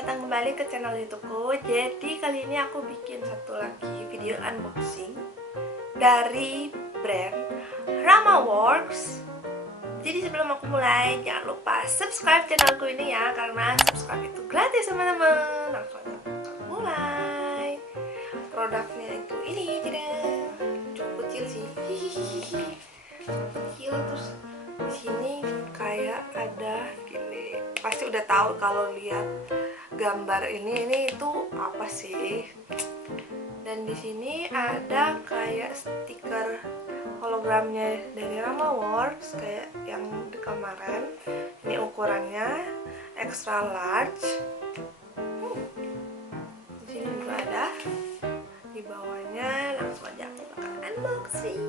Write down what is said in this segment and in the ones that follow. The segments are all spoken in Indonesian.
datang kembali ke channel YouTubeku. Jadi kali ini aku bikin satu lagi video unboxing dari brand Ramaworks. Jadi sebelum aku mulai, jangan lupa subscribe channelku ini ya, karena subscribe itu gratis teman-teman. Langsung aja kita mulai. Produknya itu ini, cukup kecil sih, kecil. Terus di sini kayak ada gini, pasti udah tahu kalau lihat gambar ini itu apa sih. Dan di sini ada kayak stiker hologramnya dari Ramaworks kayak yang di kemarin. Ini ukurannya extra large. Di sini juga ada. Di bawahnya langsung aja aku bakal unboxing.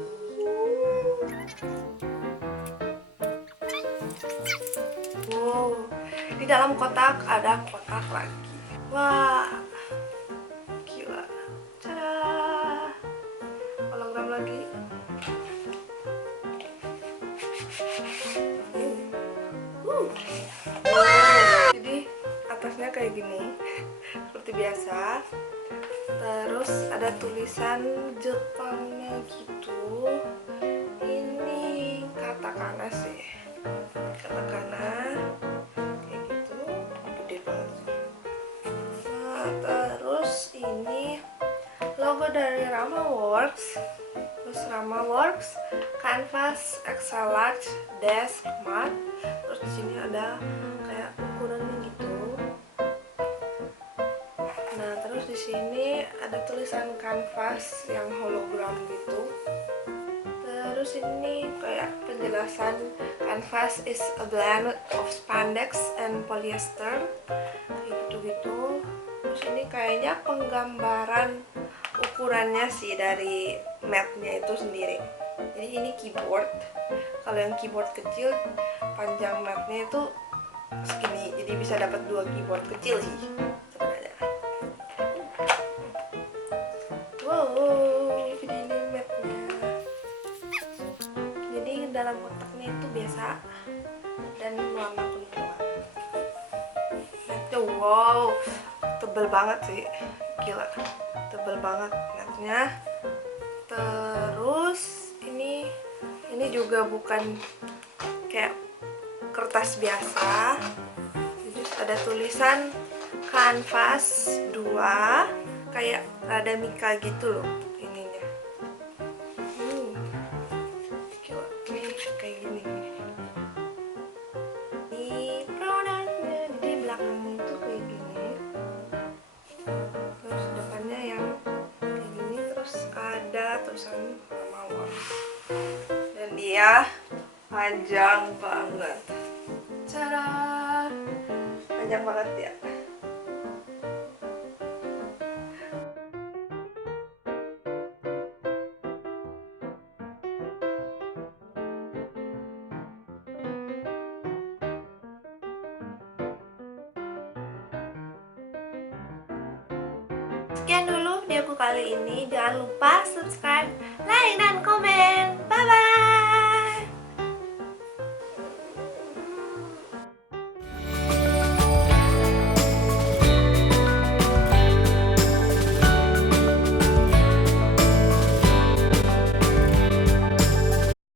Wow, di dalam kotak ada kotak lagi. Wah, gila. Tada, hologram lagi. Jadi atasnya kayak gini, seperti biasa. Terus ada tulisan Jepangnya gitu. Ini katakana sih, katakana kayak gitu, gede banget. Nah, terus ini logo dari Ramaworks. Terus Ramaworks Canvas Extra Large Desk Mat. Terus di sini ada kayak ukurannya gitu. Nah, terus di sini ada tulisan canvas yang hologram gitu. Terus ini kayak penjelasan canvas is a blend of spandex and polyester, kayak gitu-gitu. Terus ini kayaknya penggambaran ukurannya sih dari matnya itu sendiri. Jadi ini keyboard. Kalau yang keyboard kecil, panjang matnya itu segini, jadi bisa dapat 2 keyboard kecil sih sebenarnya. Wow, ini matnya. Jadi dalam kotaknya itu biasa dan warna kuning doang. Matnya wow, tebel banget sih, gila, tebel banget matnya. Terus ini juga bukan kayak kertas biasa. Jadi ada tulisan canvas 2, kayak rada mika gitu loh ininya. Gila, ini kayak gini. Ini produknya, jadi belakangnya itu kayak gini. Terus depannya yang kayak gini, terus ada tulisan Ramaworks. Dan dia panjang banget. Cara panjang banget ya. Sekian dulu videoku kali ini. Jangan lupa subscribe, like, dan komen. Bye bye.